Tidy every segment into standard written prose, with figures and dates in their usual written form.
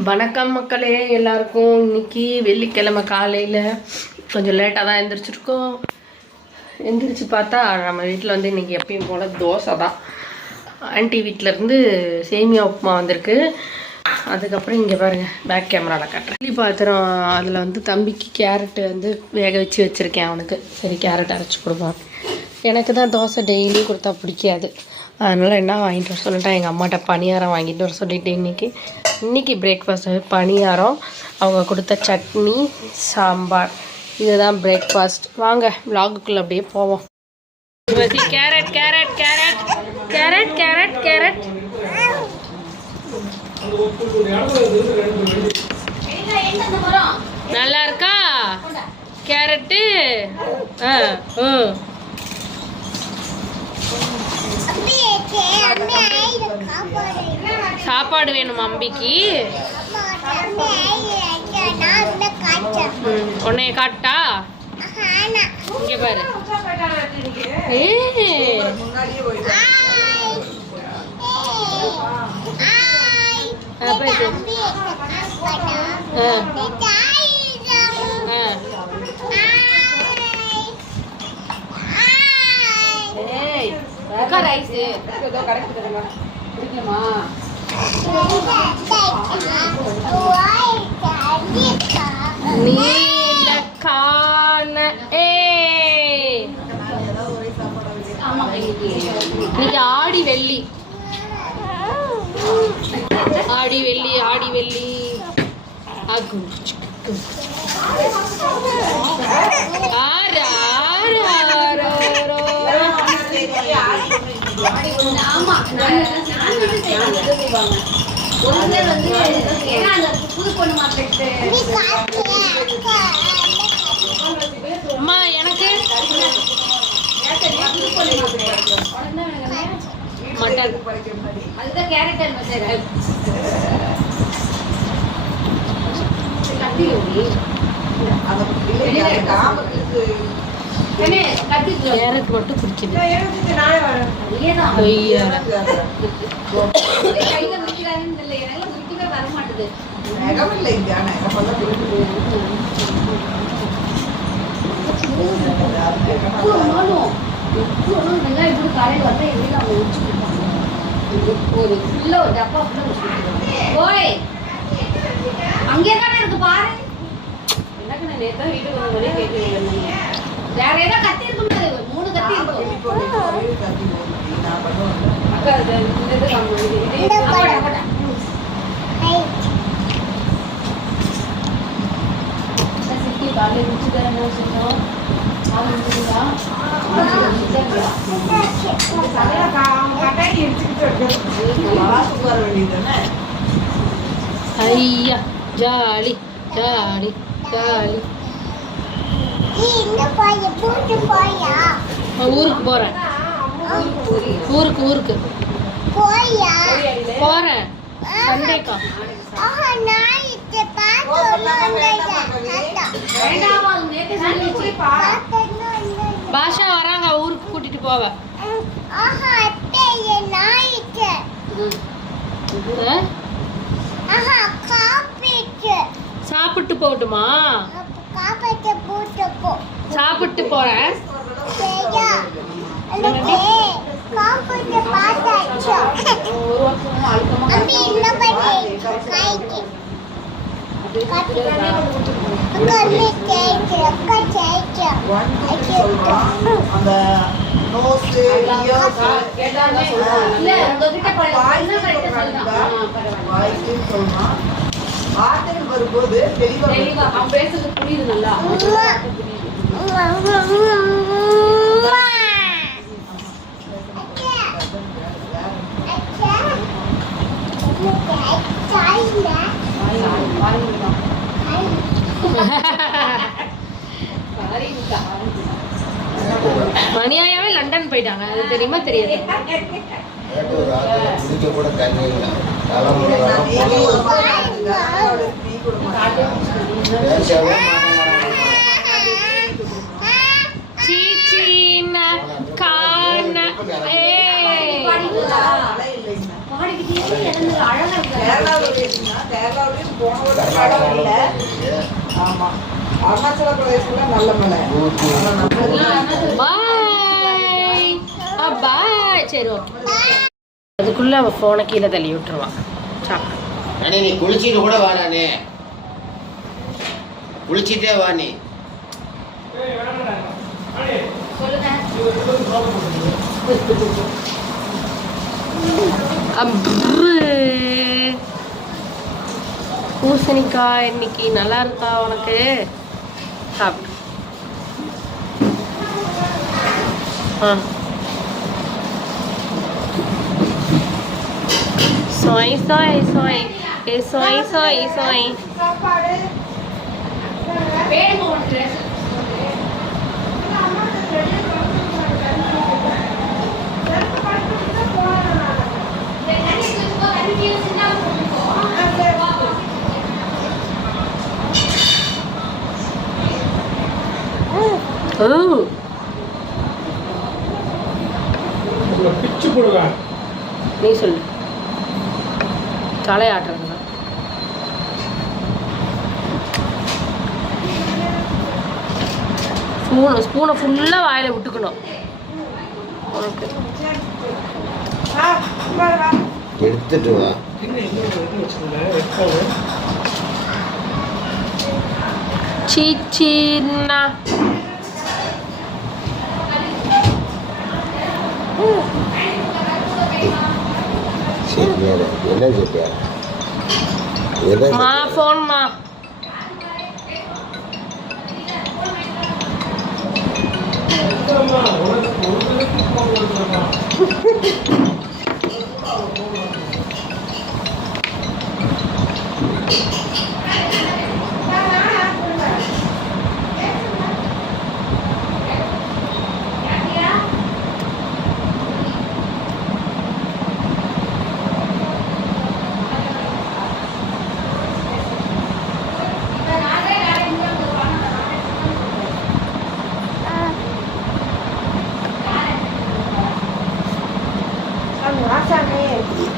வணக்கம் மக்களே எல்லாருக்கும். இன்னைக்கு வெள்ளிக்கிழமை காலையில் கொஞ்சம் லேட்டாக தான் எழுந்திரிச்சிருக்கோம். எந்திரிச்சு பார்த்தா நம்ம வீட்டில் வந்து இன்றைக்கி எப்பயும் போல் தோசை தான். ஆண்டி வீட்டிலேருந்து சேமியா உப்புமா வந்திருக்கு. அதுக்கப்புறம் இங்கே பாருங்கள், பேக் கேமராவில் காட்டுறேன். இட்லி பாத்திரம் அதில் வந்து தம்பிக்கு கேரட்டு வந்து வேக வச்சு வச்சுருக்கேன். அவனுக்கு சரி கேரட் அரைச்சி கொடுப்பான். எனக்கு தான் தோசை டெய்லி கொடுத்தா பிடிக்காது. அதனால் என்ன வாங்கிட்டு வர சொல்லிட்டேன், எங்கள் அம்மாட்ட பணியாரம் வாங்கிட்டு வர சொல்லிவிட்டு இன்றைக்கி பிரேக்ஃபாஸ்ட்டு பணியாரம், அவங்க கொடுத்த சட்னி சாம்பார், இதுதான் பிரேக்ஃபாஸ்ட். வாங்க விலாகுக்குள்ளே அப்படியே போவோம். Carrot carrot carrot carrot carrot carrot நல்லா இருக்கா கேரட்டு? சாப்பாடு வேணும் அம்பிக்கு. உன்னைய காட்டா? இங்க பாரு. இன்னைக்கு ஆடி வெள்ளி, ஆடி வெள்ளி, ஆடி வெள்ளி. அம்மா எனக்கு மட்டன், அதுதான் கேரட் கேரட் மட்டும் பிடிக்குது. அங்கேதானே இருக்கு பாரு. எனக்கு நான் நேத்தா வீட்டுக்கு வந்தோடனே கேட்க வேற ஏதாவது கத்தி இருக்கும், 3 கத்தி இருக்கும். காலையில் முடிச்சுதான் என்ன சொன்னோம், ஐயா ஜாலி ஜாலி ஜாலி. ஊருக்கு போறேன், ஊருக்கு ஊருக்கு போறேன் சண்டேக்கா. பாஷா வராங்க ஊருக்கு கூட்டிட்டு போவ. சாப்பிட்டு போட்டுமா? சாப்பிட்டு போறேன். வரும்போது தெளிவா பேசுறது புரியுது நல்லா. மணியாயாவே லண்டன் போயிட்டாங்க, அது தெரியுமா தெரியாது? சீச்சீனா கான பாடிக்கிட்டே அழகா போன வருஷம் மழை இல்லை. ஆமா, அருணாச்சல பிரதேசத்துல நல்ல மழை. பாய் பாய். சரி ஓகே. அதுக்குள்ள அவ போனை கீழே தள்ளி விட்டுருவான். சாப்பிடு. அண்ணே நீ குளிச்சிட்டு கூட வாடானே, குளிச்சிட்டே வா நீ. பூசணிக்காய் இன்னைக்கு நல்லா இருக்கா உனக்கு? சாப்பிடு. சோய் சோய் சோய் சோய் சோய் சோய். சாப்பாடு பிச்சு போடுவேன். நீ சொல்லு. தலையாட்டுறது ஸ்பூனை ஃபுல்லாக வாயில் விட்டுக்கணும் உனக்கு. எடுத்துட்டு வா. சீச்சின்னா என்ன சொல்லியா? மா ஃபோன்மா.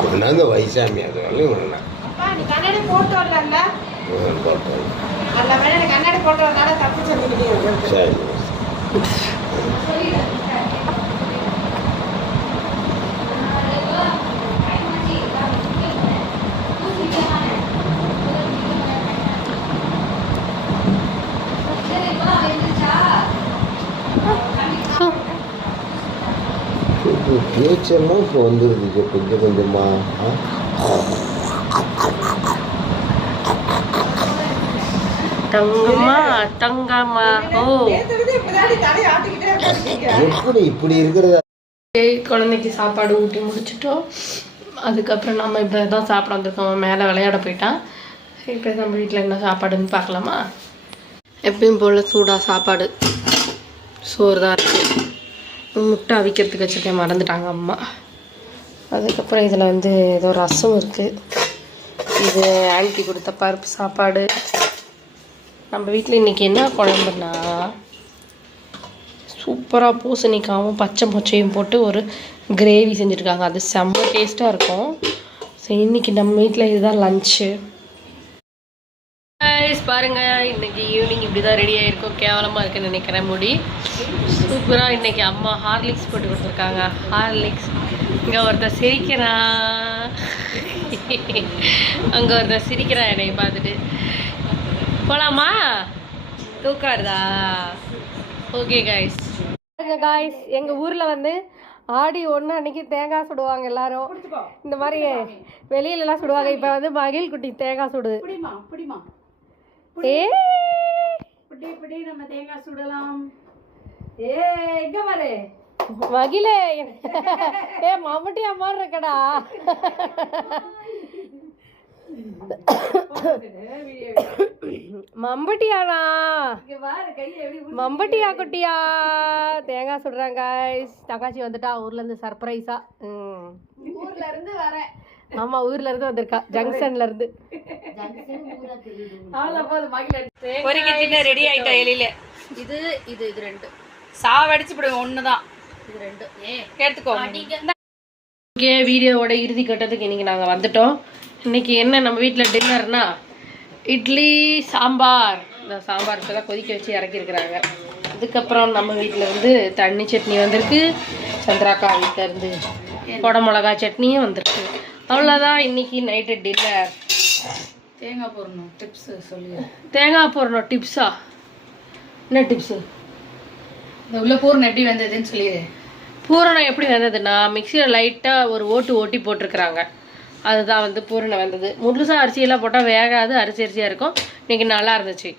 கொண்டாந்து வயசாமி அதனால வேண்டாம். நீ கண்ணாடி போட்டு வரல, நல்ல வேலை நீ கண்ணாடி போட்டு வரனால தப்பு சொல்லிக்கிட்டே. சரி பேச்செல்லாம் இப்போ வந்துருது கொஞ்சம் கொஞ்சமா. தங்கம்மா தங்கம்மா. ஓ எப்படி இப்படி இருக்கிறதா? குழந்தைக்கு சாப்பாடு ஊட்டி முடிச்சிட்டோம். அதுக்கப்புறம் நம்ம இப்போ தான் சாப்பிட வந்திருக்கோம். மேலே விளையாட போயிட்டான். இப்போ நம்ம வீட்டில் என்ன சாப்பாடுன்னு பார்க்கலாமா? எப்பயும் போல் சூடாக சாப்பாடு, சோறு தான் இருக்குது. முட்டை அவிக்கிறதுக்கு வச்சுருக்கேன், மறந்துட்டாங்க அம்மா. அதுக்கப்புறம் இதில் வந்து ஏதோ ரசம் இருக்குது. இது ஆன்ட்டி கொடுத்த பருப்பு சாப்பாடு. நம்ம வீட்டில் இன்றைக்கி என்ன குழம்புனா, சூப்பராக பூசணிக்காவும் பச்சை மொச்சையும் போட்டு ஒரு கிரேவி செஞ்சுருக்காங்க. அது செம்ம டேஸ்ட்டாக இருக்கும். ஸோ இன்றைக்கி நம்ம வீட்டில் இதுதான் லன்ச்சு. பாருங்கள், இன்றைக்கி ஈவினிங் இப்படி தான் ரெடி ஆகிருக்கும். கேவலமாக இருக்குன்னு நினைக்கிறேன் முடி. சூப்பராக இன்றைக்கி அம்மா ஹார்லிக்ஸ் போட்டு கொடுத்துருக்காங்க. ஹார்லிக்ஸ். இங்கே ஒருத்தர் சிரிக்கிறான், அங்கே ஒருத்தர் சிரிக்கிறான் என்னை பார்த்துட்டு. போகலாமா? தூக்காருதா? Okay guys. காய்ஸ், எங்கள் ஊரில் வந்து ஆடி 1 அன்னைக்கு தேங்காய் சுடுவாங்க எல்லாரும். இந்த மாதிரி வெளியிலலாம் சுடுவாங்க. இப்போ வந்து மகிழ் குட்டி தேங்காய் சுடுது. இப்படி நம்ம தேங்காய் சுடலாம். எங்க பாரு மகிழே. மம்முட்டி அம்மா இருக்கடா. மம்பட்டியானா? மம்பட்டியா குட்டியா? தேங்காய் சுடுறாங்க. தங்காச்சி வந்துட்டா ஊர்லேருந்து சர்ப்ரைஸா. ஊர்ல இருந்து வரேன். ஆமா, ஊர்ல இருந்து வந்திருக்கா, ஜங்ஷன்ல இருந்து. ரெடி ஆயிட்டா எலியில. இது இது இது 2 சாவடிச்சு போடுங்க. ஒண்ணுதான் இது 2 கேட்டுக்கோ. ஓகே, வீடியோவோட இறுதி கட்டத்துக்கு இன்னைக்கு நாங்கள் வந்துட்டோம். இன்னைக்கு என்ன நம்ம வீட்டில் டின்னர்னா, இட்லி சாம்பார். இந்த சாம்பார் இப்போ தான் கொதிக்க வச்சு இறக்கியிருக்கிறாங்க. அதுக்கப்புறம் நம்ம வீட்டில் வந்து தண்ணி சட்னி வந்திருக்கு. சந்திராக்கா வீட்டில் இருந்து குடமிளகா சட்னியும் வந்திருக்கு. அவ்வளோதான் இன்னைக்கு நைட்டு டின்னர். தேங்காய் போடணும் டிப்ஸ் சொல்லி. தேங்காய் போடணும் டிப்ஸா? என்ன டிப்ஸு? இந்த உள்ள பூரணம் எப்படி வந்ததுன்னு சொல்லி. பூரணம் எப்படி வந்ததுன்னா மிக்சியில் லைட்டாக ஒரு ஓட்டி போட்டிருக்கிறாங்க. அதுதான் வந்து பூரணம் வந்தது. முழுசாக அரிசியெல்லாம் போட்டால் வேகாது, அரிசியாக இருக்கும். இன்னைக்கு நல்லா இருந்துச்சு.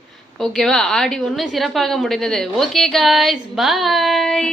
ஓகேவா? ஆடி 1 சிறப்பாக முடிந்தது. ஓகே காய்ஸ், பாய்.